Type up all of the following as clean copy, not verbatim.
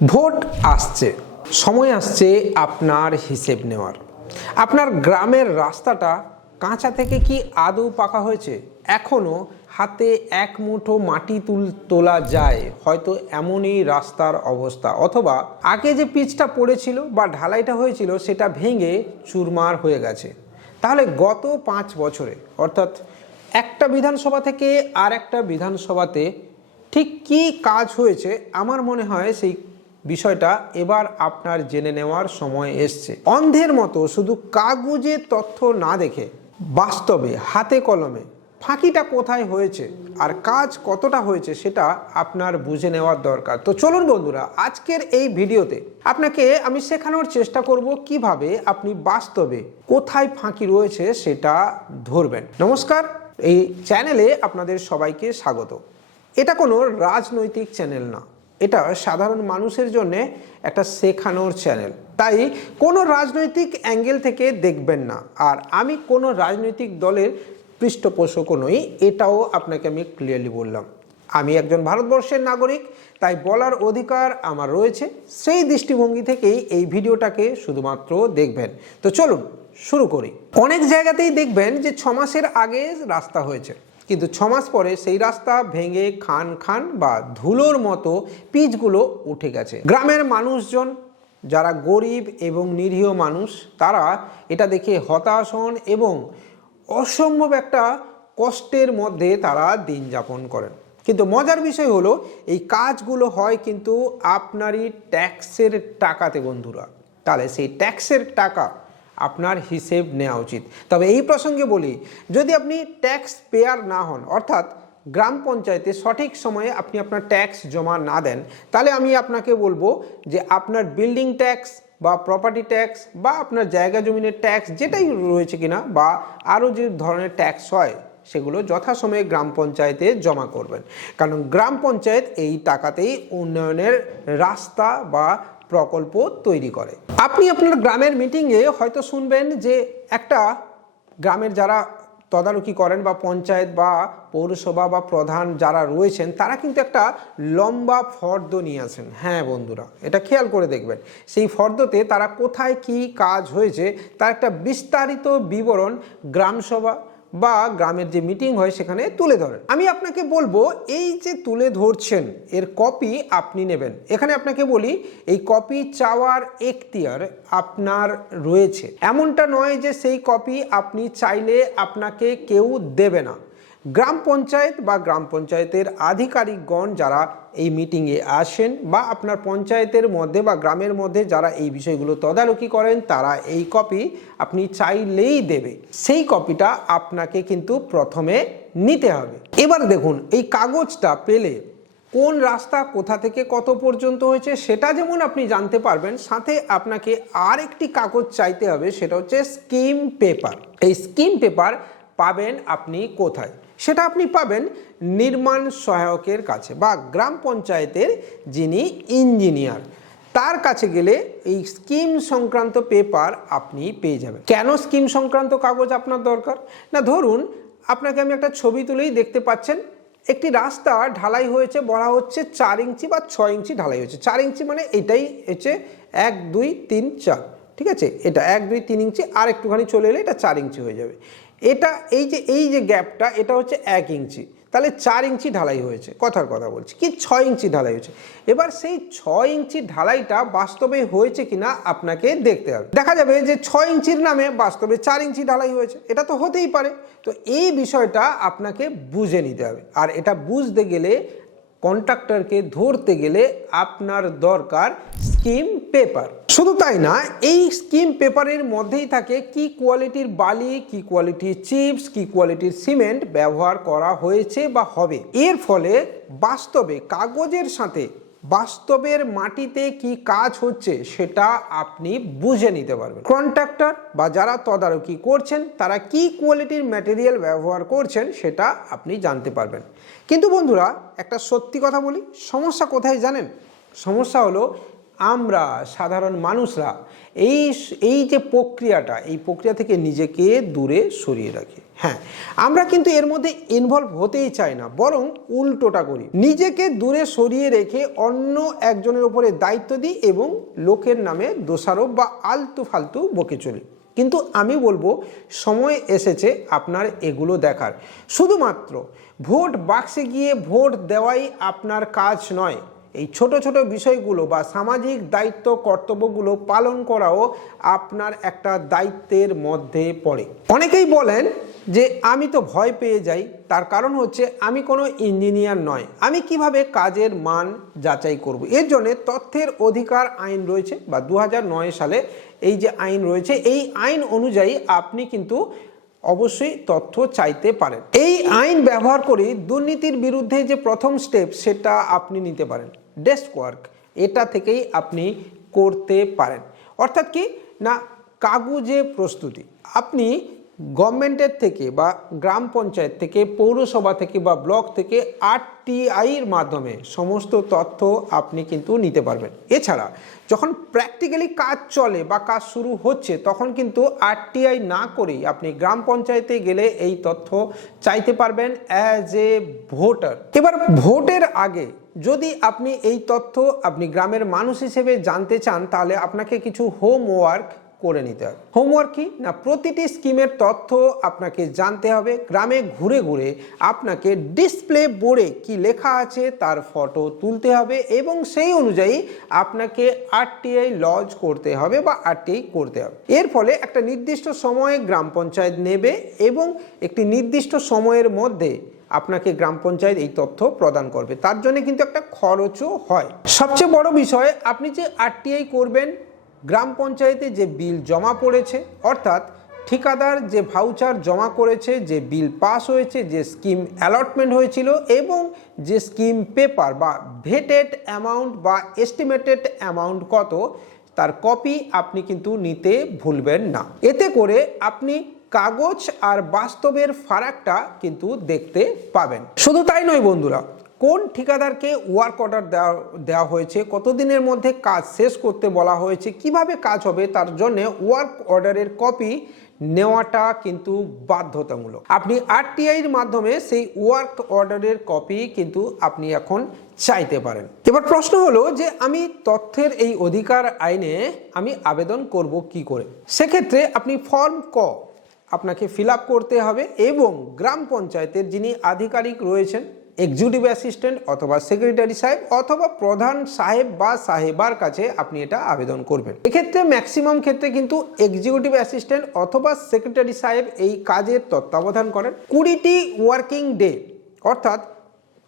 Vote আসছে, সময় আসছে আপনার হিসেব নেওয়ার। আপনার গ্রামের রাস্তাটা কাঁচা থেকে কি আদৌ পাকা হয়েছে? এখনও হাতে এক মুঠো মাটি তোলা যায়, হয়তো এমনই রাস্তার অবস্থা। অথবা আগে যে পিচটা পড়েছিল বা ঢালাইটা হয়েছিল সেটা ভেঙে চুরমার হয়ে গেছে। তাহলে গত 5 বছরে, অর্থাৎ একটা বিধানসভা থেকে আর একটা বিধানসভাতে ঠিক কী কাজ হয়েছে, আমার মনে হয় সেই বিষয়টা এবার আপনার জেনে নেওয়ার সময় এসছে। অন্ধের মতো শুধু কাগজে তথ্য না দেখে বাস্তবে হাতে কলমে ফাঁকিটা কোথায় হয়েছে আর কাজ কতটা হয়েছে সেটা আপনার বুঝে নেওয়ার দরকার। তো চলুন বন্ধুরা, আজকের এই ভিডিওতে আপনাকে আমি শেখানোর চেষ্টা করব কিভাবে আপনি বাস্তবে কোথায় ফাঁকি রয়েছে সেটা ধরবেন। নমস্কার, এই চ্যানেলে আপনাদের সবাইকে স্বাগত। এটা কোনো রাজনৈতিক চ্যানেল না, এটা সাধারণ মানুষের জন্য একটা শেখানোর চ্যানেল। তাই কোনো রাজনৈতিক অ্যাঙ্গেল থেকে দেখবেন না, আর আমি কোনো রাজনৈতিক দলের পৃষ্ঠপোষকও নই, এটাও আপনাকে আমি ক্লিয়ারলি বললাম। আমি একজন ভারতবর্ষের নাগরিক, তাই বলার অধিকার আমার রয়েছে। সেই দৃষ্টিভঙ্গি থেকেই এই ভিডিওটাকে শুধুমাত্র দেখবেন। তো চলুন শুরু করি। অনেক জায়গাতেই দেখবেন যে 6 মাসের আগে রাস্তা হয়েছে, কিন্তু 6 মাস পরে সেই রাস্তা ভেঙে খান খান বা ধুলোর মতো পিচগুলো উঠে গেছে। গ্রামের মানুষজন যারা গরিব এবং নিরীহ মানুষ, তারা এটা দেখে হতাশ হন এবং অসম্ভব একটা কষ্টের মধ্যে তারা দিন যাপন করেন। কিন্তু মজার বিষয় হলো, এই কাজগুলো হয় কিন্তু আপনারই ট্যাক্সের টাকাতে বন্ধুরা। তাহলে সেই ট্যাক্সের টাকা আপনার হিসেব নেওয়া উচিত। তবে এই প্রসঙ্গে বলি, যদি আপনি ট্যাক্স পেয়ার না হন, অর্থাৎ গ্রাম পঞ্চায়েতে সঠিক সময়ে আপনি আপনার ট্যাক্স জমা না দেন, তাহলে আমি আপনাকে বলবো যে আপনার বিল্ডিং ট্যাক্স বা প্রপার্টি ট্যাক্স বা আপনার জায়গা জমিনের ট্যাক্স যেটাই রয়েছে কিনা, বা আরও যে ধরনের ট্যাক্স হয় সেগুলো যথাসময়ে গ্রাম পঞ্চায়েতে জমা করবেন। কারণ গ্রাম পঞ্চায়েত এই টাকাতেই উন্নয়নের রাস্তা বা প্রকল্প তৈরি করে। আপনি আপনার গ্রামের মিটিংয়ে হয়তো শুনবেন যে একটা গ্রামের যারা তদারকি করেন বা পঞ্চায়েত বা পৌরসভা বা প্রধান যারা রয়েছেন, তারা কিন্তু একটা লম্বা ফর্দ নিয়ে আসেন। হ্যাঁ বন্ধুরা, এটা খেয়াল করে দেখবেন। সেই ফর্দতে তারা কোথায় কি কাজ হয়েছে তার একটা বিস্তারিত বিবরণ গ্রামসভা বা গ্রামের যে মিটিং হয় সেখানে তুলে ধরেন। আমি আপনাকে বলবো, এই যে তুলে ধরছেন এর কপি আপনি নেবেন। এখানে আপনাকে বলি, এই কপি চাওয়ার এখতিয়ার আপনার রয়েছে। এমনটা নয় যে সেই কপি আপনি চাইলে আপনাকে কেউ দেবে না। গ্রাম পঞ্চায়েত বা গ্রাম পঞ্চায়েতের আধিকারিকগণ যারা এই মিটিংয়ে আসেন বা আপনার পঞ্চায়েতের মধ্যে বা গ্রামের মধ্যে যারা এই বিষয়গুলো তদারকি করেন, তারা এই কপি আপনি চাইলেই দেবে। সেই কপিটা আপনাকে কিন্তু প্রথমে নিতে হবে। এবার দেখুন, এই কাগজটা পেলে কোন রাস্তা কোথা থেকে কত পর্যন্ত হয়েছে সেটা যেমন আপনি জানতে পারবেন, সাথে আপনাকে আর একটি কাগজ চাইতে হবে, সেটা হচ্ছে স্কিম পেপার। এই স্কিম পেপার পাবেন আপনি কোথায়? সেটা আপনি পাবেন নির্মাণ সহায়কের কাছে বা গ্রাম পঞ্চায়েতের যিনি ইঞ্জিনিয়ার, তার কাছে গেলে এই স্কিম সংক্রান্ত পেপার আপনি পেয়ে যাবেন। কেন স্কিম সংক্রান্ত কাগজ আপনার দরকার? না, ধরুন আপনাকে আমি একটা ছবি তুলেই দেখতে পাচ্ছেন, একটি রাস্তা ঢালাই হয়েছে, বলা হচ্ছে 4 ইঞ্চি বা 6 ইঞ্চি ঢালাই হয়েছে। 4 ইঞ্চি মানে এটাই হচ্ছে 1 2 3 4, ঠিক আছে? এটা 1 2 3 ইঞ্চি, আর একটুখানি চলে এলে এটা 4 ইঞ্চি হয়ে যাবে। এটা এই যে গ্যাপটা, এটা হচ্ছে 1 ইঞ্চি, তাহলে 4 ইঞ্চি ঢালাই হয়েছে। কথার কথা বলছি কি, 6 ইঞ্চি ঢালাই হয়েছে। এবার সেই 6 ইঞ্চি ঢালাইটা বাস্তবে হয়েছে কিনা আপনাকে দেখতে হবে। দেখা যাবে যে 6 ইঞ্চির নামে বাস্তবে 4 ইঞ্চি ঢালাই হয়েছে, এটা তো হতেই পারে। তো এই বিষয়টা আপনাকে বুঝে নিতে হবে, আর এটা বুঝতে গেলে, কন্ট্রাক্টরকে ধরতে গেলে আপনার দরকার স্কিম পেপার। শুধু তাই না, এই স্কিম পেপারের মধ্যেই থাকে কি কোয়ালিটির বালি, কি কোয়ালিটির চিপস, কি কোয়ালিটির সিমেন্ট ব্যবহার করা হয়েছে বা হবে। এর ফলে বাস্তবে কাগজের সাথে বাস্তবের মাটিতে কি কাজ হচ্ছে সেটা আপনি বুঝে নিতে পারবেন। কন্ট্রাক্টর বা যারা তদারকি করছেন তারা কি কোয়ালিটির ম্যাটেরিয়াল ব্যবহার করছেন সেটা আপনি জানতে পারবেন। কিন্তু বন্ধুরা, একটা সত্যি কথা বলি, সমস্যা কোথায় জানেন? সমস্যা হলো আমরা সাধারণ মানুষরা এই এই যে প্রক্রিয়াটা, এই প্রক্রিয়া থেকে নিজেকে দূরে সরিয়ে রাখি। হ্যাঁ, আমরা কিন্তু এর মধ্যে ইনভলভ হতেই চাই না, বরং উল্টোটা করি, নিজেকে দূরে সরিয়ে রেখে অন্য একজনের উপরে দায়িত্ব দিই এবং লোকের নামে দোষারোপ বা আলতু ফালতু বকে চলি। কিন্তু আমি বলবো সময় এসেছে আপনার এগুলো দেখার। শুধুমাত্র ভোট বাক্সে গিয়ে ভোট দেওয়াই আপনার কাজ নয়, এই ছোট ছোট বিষয়গুলো বা সামাজিক দায়িত্ব কর্তব্যগুলো পালন করাও আপনার একটা দায়িত্বের মধ্যে পড়ে। অনেকেই বলেন যে আমি তো ভয় পেয়ে যাই, তার কারণ হচ্ছে আমি কোনো ইঞ্জিনিয়ার নয়, আমি কিভাবে কাজের মান যাচাই করব। এর জন্য তথ্যের অধিকার আইন রয়েছে বা 2009 সালে এই যে আইন রয়েছে, এই আইন অনুযায়ী আপনি কিন্তু অবশ্যই তথ্য চাইতে পারেন। এই আইন ব্যবহার করে দুর্নীতির বিরুদ্ধে যে প্রথম স্টেপ সেটা আপনি নিতে পারেন, ডেস্ক ওয়ার্ক। এটা থেকেই আপনি করতে পারেন। অর্থাৎ কি না, কাগজে প্রস্তুতি। আপনি গভর্নমেন্টের থেকে বা গ্রাম পঞ্চায়েত থেকে, পৌরসভা থেকে বা ব্লক থেকে আরটিআইয়ের মাধ্যমে সমস্ত তথ্য আপনি কিন্তু নিতে পারবেন। এছাড়া যখন প্র্যাকটিক্যালি কাজ চলে বা কাজ শুরু হচ্ছে, তখন কিন্তু আরটিআই না করেই আপনি গ্রাম পঞ্চায়েতে গেলে এই তথ্য চাইতে পারবেন অ্যাজ এ ভোটার। এবার ভোটের আগে যদি আপনি এই তথ্য আপনি গ্রামের মানুষ হিসেবে জানতে চান, তাহলে আপনাকে কিছু হোমওয়ার্ক করে নিতে হবে। হোমওয়ার্ক কি না, প্রতিটি স্কিমের তথ্য আপনাকে জানতে হবে। গ্রামে ঘুরে ঘুরে আপনাকে ডিসপ্লে বোর্ডে কি লেখা আছে তার ফটো তুলতে হবে এবং সেই অনুযায়ী আপনাকে আরটিআই লজ করতে হবে বা আরটিআই করতে হবে। এর ফলে একটা নির্দিষ্ট সময়ে গ্রাম পঞ্চায়েত নেবে এবং একটি নির্দিষ্ট সময়ের মধ্যে আপনাকে গ্রাম পঞ্চায়েত এই তথ্য প্রদান করবে। তার জন্য কিন্তু একটা খরচও হয়। সবচেয়ে বড় বিষয়, আপনি যে আরটিআই করবেন, গ্রাম পঞ্চায়েতে যে বিল জমা পড়েছে, অর্থাৎ ঠিকাদার যে ভাউচার জমা করেছে, যে বিল পাস হয়েছে, যে স্কিম অ্যালটমেন্ট হয়েছিল এবং যে স্কিম পেপার বা ভেটেড অ্যামাউন্ট বা এস্টিমেটেড অ্যামাউন্ট কত, তার কপি আপনি কিন্তু নিতে ভুলবেন না। এতে করে আপনি কাগজ আর বাস্তবের ফারাকটা কিন্তু দেখতে পাবেন। শুধু তাই নয় বন্ধুরা, কোন ঠিকাদারকে ওয়ার্ক অর্ডার দেওয়া হয়েছে, কতদিনের মধ্যে কাজ শেষ করতে বলা হয়েছে, কিভাবে কাজ হবে, তার জন্য ওয়ার্ক অর্ডারের কপি নেওয়াটা কিন্তু বাধ্যতামূলক। আপনি আরটিআইয়ের মাধ্যমে সেই ওয়ার্ক অর্ডারের কপি কিন্তু আপনি এখন চাইতে পারেন। এবার প্রশ্ন হলো যে আমি তথ্যের এই অধিকার আইনে আমি আবেদন করব কি করে। সেক্ষেত্রে আপনি ফর্ম ক আপনাকে ফিল আপ করতে হবে এবং গ্রাম পঞ্চায়েতের যিনি আধিকারিক রয়েছেন, এক্সিকিউটিভ অ্যাসিস্ট্যান্ট অথবা সেক্রেটারি সাহেব অথবা প্রধান সাহেব বা সাহেবার কাছে আপনি এটা আবেদন করবেন। এক্ষেত্রে ম্যাক্সিমাম ক্ষেত্রে কিন্তু এক্সিকিউটিভ অ্যাসিস্ট্যান্ট অথবা সেক্রেটারি সাহেব এই কাজের তত্ত্বাবধান করেন। 20টি ওয়ার্কিং ডে অর্থাৎ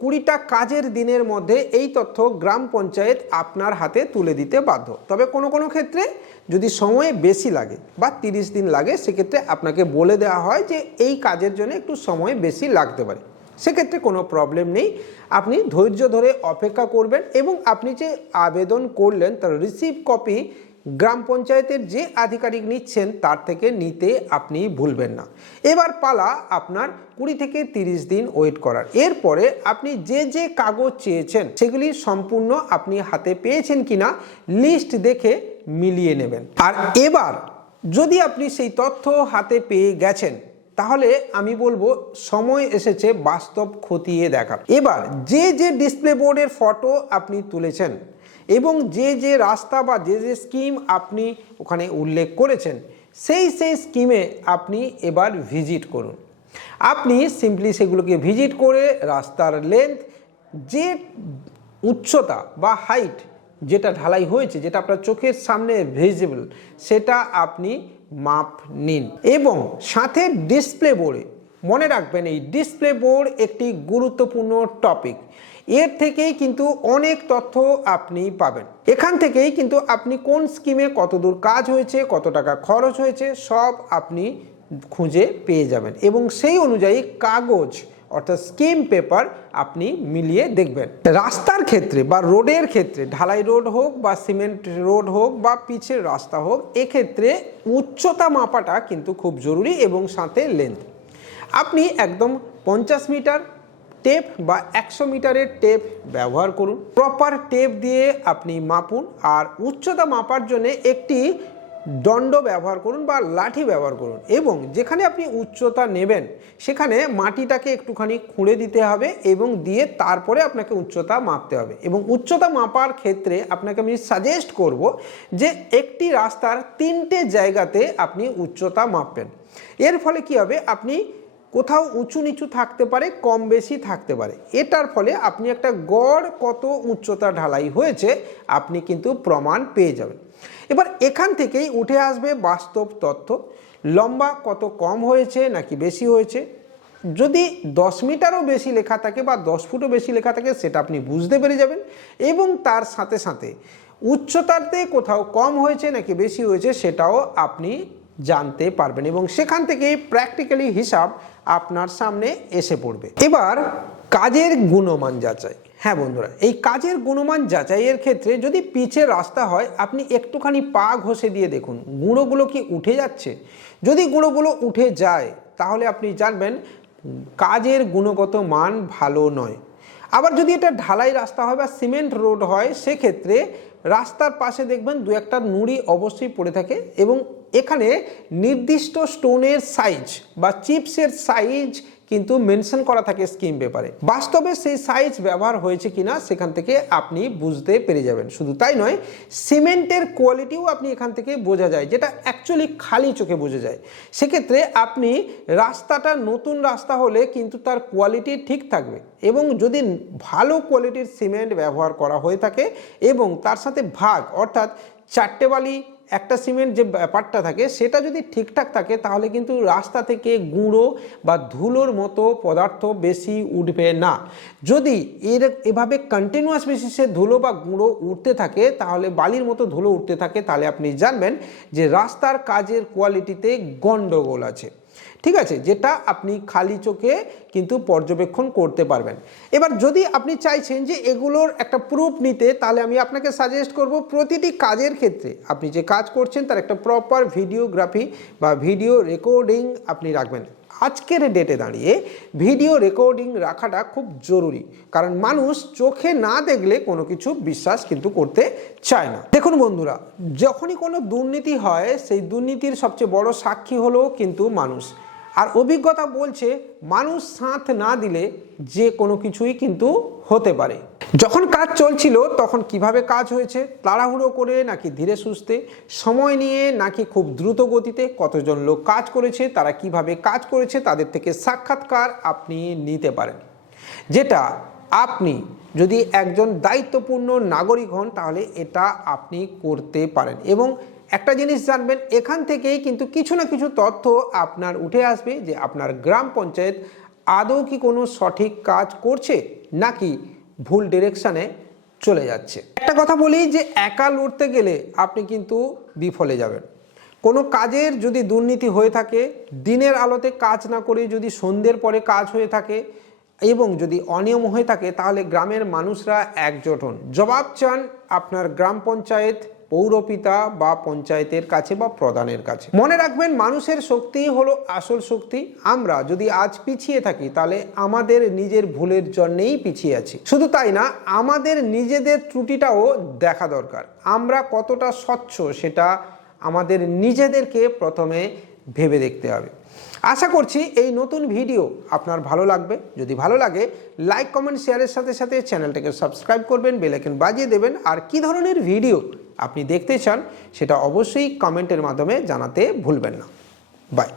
20টা কাজের দিনের মধ্যে এই তথ্য গ্রাম পঞ্চায়েত আপনার হাতে তুলে দিতে বাধ্য। তবে কোনো কোনো ক্ষেত্রে যদি সময় বেশি লাগে বা 30 দিন লাগে, সেক্ষেত্রে আপনাকে বলে দেওয়া হয় যে এই কাজের জন্য একটু সময় বেশি লাগতে পারে। সেক্ষেত্রে কোনো প্রবলেম নেই, আপনি ধৈর্য ধরে অপেক্ষা করবেন এবং আপনি যে আবেদন করলেন তার রিসিভ কপি গ্রাম পঞ্চায়েতের যে আধিকারিক নিচ্ছেন তার থেকে নিতে আপনি ভুলবেন না। এবার পালা আপনার 20 থেকে 30 দিন ওয়েট করার। এরপরে আপনি যে যে কাগজ চেয়েছেন সেগুলি সম্পূর্ণ আপনি হাতে পেয়েছেন কিনা লিস্ট দেখে মিলিয়ে নেবেন। আর এবার যদি আপনি সেই তথ্য হাতে পেয়ে গেছেন, তাহলে আমি বলবো সময় এসেছে বাস্তব খতিয়ে দেখার। এবার যে যে ডিসপ্লে বোর্ডের ফটো আপনি তুলেছেন এবং যে যে রাস্তা বা যে যে স্কিম আপনি ওখানে উল্লেখ করেছেন, সেই স্কিমে আপনি এবার ভিজিট করুন। আপনি সিম্পলি সেগুলোকে ভিজিট করে রাস্তার লেন্থ, যে উচ্চতা বা হাইট যেটা ঢালাই হয়েছে, যেটা আপনার চোখের সামনে ভিজিবল, সেটা আপনি মাপ নিন এবং সাথে ডিসপ্লে বোর্ডে মনে রাখবেন এই ডিসপ্লে বোর্ড একটি গুরুত্বপূর্ণ টপিক। এর থেকেই কিন্তু অনেক তথ্য আপনি পাবেন। এখান থেকেই কিন্তু আপনি কোন স্কিমে কতদূর কাজ হয়েছে, কত টাকা খরচ হয়েছে, সব আপনি খুঁজে পেয়ে যাবেন এবং সেই অনুযায়ী কাগজ অর্থাৎ স্কিম পেপার আপনি মিলিয়ে দেখবেন। রাস্তার ক্ষেত্রে বা রোডের ক্ষেত্রে, ঢালাই রোড হোক বা সিমেন্ট রোড হোক বা পিচের রাস্তা হোক, এক্ষেত্রে উচ্চতা মাপাটা কিন্তু খুব জরুরি এবং সাথে লেন্থ। আপনি একদম 50 মিটার টেপ বা 100 মিটারের টেপ ব্যবহার করুন। প্রপার টেপ দিয়ে আপনি মাপুন, আর উচ্চতা মাপার জন্য একটি দণ্ড ব্যবহার করুন বা লাঠি ব্যবহার করুন, এবং যেখানে আপনি উচ্চতা নেবেন সেখানে মাটিটাকে একটুখানি খুঁড়ে দিতে হবে এবং দিয়ে তারপরে আপনাকে উচ্চতা মাপতে হবে। এবং উচ্চতা মাপার ক্ষেত্রে আপনাকে আমি সাজেস্ট করব যে একটি রাস্তার 3টে জায়গাতে আপনি উচ্চতা মাপবেন। এর ফলে কি হবে, আপনি কোথাও উঁচু নিচু থাকতে পারে, কম বেশি থাকতে পারে, এটার ফলে আপনি একটা গড় কত উচ্চতা ঢালাই হয়েছে আপনি কিন্তু প্রমাণ পেয়ে যাবেন। এবার এখান থেকেই উঠে আসবে বাস্তব তথ্য, লম্বা কত কম হয়েছে নাকি বেশি হয়েছে। যদি 10 মিটারও বেশি লেখা থাকে বা 10 ফুটও বেশি লেখা থাকে সেটা আপনি বুঝতে পেরে যাবেন, এবং তার সাথে সাথে উচ্চতাতে কোথাও কম হয়েছে নাকি বেশি হয়েছে সেটাও আপনি জানতে পারবেন, এবং সেখান থেকে প্র্যাকটিক্যালি হিসাব আপনার সামনে এসে পড়বে। এবার কাজের গুণমান যাচাই। হ্যাঁ বন্ধুরা, এই কাজের গুণমান যাচাইয়ের ক্ষেত্রে যদি পিচের রাস্তা হয় আপনি একটুখানি পা ঘষে দিয়ে দেখুন গুঁড়োগুলো কি উঠে যাচ্ছে। যদি গুঁড়োগুলো উঠে যায় তাহলে আপনি জানবেন কাজের গুণগত মান ভালো নয়। আবার যদি এটা ঢালাই রাস্তা হয় বা সিমেন্ট রোড হয় সেক্ষেত্রে রাস্তার পাশে দেখবেন দু একটা নুড়ি অবশ্যই পড়ে থাকে, এবং এখানে নির্দিষ্ট স্টোনের সাইজ বা চিপসের সাইজ কিন্তু মেনশন করা থাকে স্কিম পেপারে। বাস্তবে সেই সাইজ ব্যবহার হয়েছে কিনা সেখান থেকে আপনি বুঝতে পেরে যাবেন। শুধু তাই নয়, সিমেন্টের কোয়ালিটিও আপনি এখান থেকে বোঝা যায়, যেটা অ্যাকচুয়ালি খালি চোখে বোঝা যায়। সেক্ষেত্রে আপনি রাস্তাটা নতুন রাস্তা হলে কিন্তু তার কোয়ালিটি ঠিক থাকবে, এবং যদি ভালো কোয়ালিটির সিমেন্ট ব্যবহার করা হয়ে থাকে এবং তার সাথে ভাগ অর্থাৎ 4টে বালি একটা সিমেন্ট যে ব্যাপারটা থাকে সেটা যদি ঠিকঠাক থাকে তাহলে কিন্তু রাস্তা থেকে গুঁড়ো বা ধুলোর মতো পদার্থ বেশি উঠবে না। যদি এভাবে কন্টিনিউয়াস বেসিসে ধুলো বা গুঁড়ো উঠতে থাকে, তাহলে বালির মতো ধুলো উঠতে থাকে, তাহলে আপনি জানবেন যে রাস্তার কাজের কোয়ালিটিতে গন্ডগোল আছে। ঠিক আছে, যেটা আপনি খালি চোখে কিন্তু পর্যবেক্ষণ করতে পারবেন। এবার যদি আপনি চাইছেন যে এগুলোর একটা প্রুফ নিতে, তাহলে আমি আপনাকে সাজেস্ট করব প্রতিটি কাজের ক্ষেত্রে আপনি যে কাজ করছেন তার একটা প্রপার ভিডিওগ্রাফি বা ভিডিও রেকর্ডিং আপনি রাখবেন। আজকের ডেটে দাঁড়িয়ে ভিডিও রেকর্ডিং রাখাটা খুব জরুরি, কারণ মানুষ চোখে না দেখলে কোনো কিছু বিশ্বাস কিন্তু করতে চায় না। দেখুন বন্ধুরা, যখনই কোনো দুর্নীতি হয় সেই দুর্নীতির সবচেয়ে বড় সাক্ষী হলো কিন্তু মানুষ। আর অভিজ্ঞতা বলছে মানুষ সাথ না দিলে যে কোনো কিছুই কিন্তু হতে পারে। যখন কাজ চলছিল তখন কিভাবে কাজ হয়েছে, তাড়াহুড়ো করে নাকি ধীরে সুস্থে, সময় নিয়ে নাকি খুব দ্রুত গতিতে, কতজন লোক কাজ করেছে, তারা কিভাবে কাজ করেছে, তাদের থেকে সাক্ষাৎকার আপনি নিতে পারেন। যেটা আপনি যদি একজন দায়িত্বপূর্ণ নাগরিক হন তাহলে এটা আপনি করতে পারেন। এবং একটা জিনিস জানবেন, এখান থেকেই কিন্তু কিছু না কিছু তথ্য আপনার উঠে আসবে যে আপনার গ্রাম পঞ্চায়েত আদৌ কি কোনো সঠিক কাজ করছে নাকি ভুল ডিরেকশানে চলে যাচ্ছে। একটা কথা বলি যে একা লড়তে গেলে আপনি কিন্তু বিফলে যাবেন। কোনো কাজের যদি দুর্নীতি হয়ে থাকে, দিনের আলোতে কাজ না করে যদি সন্ধ্যের পরে কাজ হয়ে থাকে এবং যদি অনিয়ম হয়ে থাকে, তাহলে গ্রামের মানুষরা একজোট হন, জবাব চান আপনার গ্রাম পঞ্চায়েত, পৌরপিতা বা পঞ্চায়েতের কাছে বা প্রধানের কাছে। মনে রাখবেন, মানুষের শক্তি হলো আসল শক্তি। আমরা যদি আজ পিছিয়ে থাকি তাহলে আমাদের নিজের ভুলের জন্যেই পিছিয়ে আছি। শুধু তাই না, আমাদের নিজেদের ত্রুটিটাও দেখা দরকার। আমরা কতটা স্বচ্ছ সেটা আমাদের নিজেদেরকে প্রথমে ভেবে দেখতে হবে। আশা করছি এই নতুন ভিডিও আপনার ভালো লাগবে। যদি ভালো লাগে লাইক কমেন্ট শেয়ারের সাথে সাথে চ্যানেলটাকে সাবস্ক্রাইব করবেন, বেল আইকন বাজিয়ে দেবেন। আর কি ধরনের ভিডিও আপনি দেখতে চান সেটা অবশ্যই কমেন্টের মাধ্যমে জানাতে ভুলবেন না। বাই।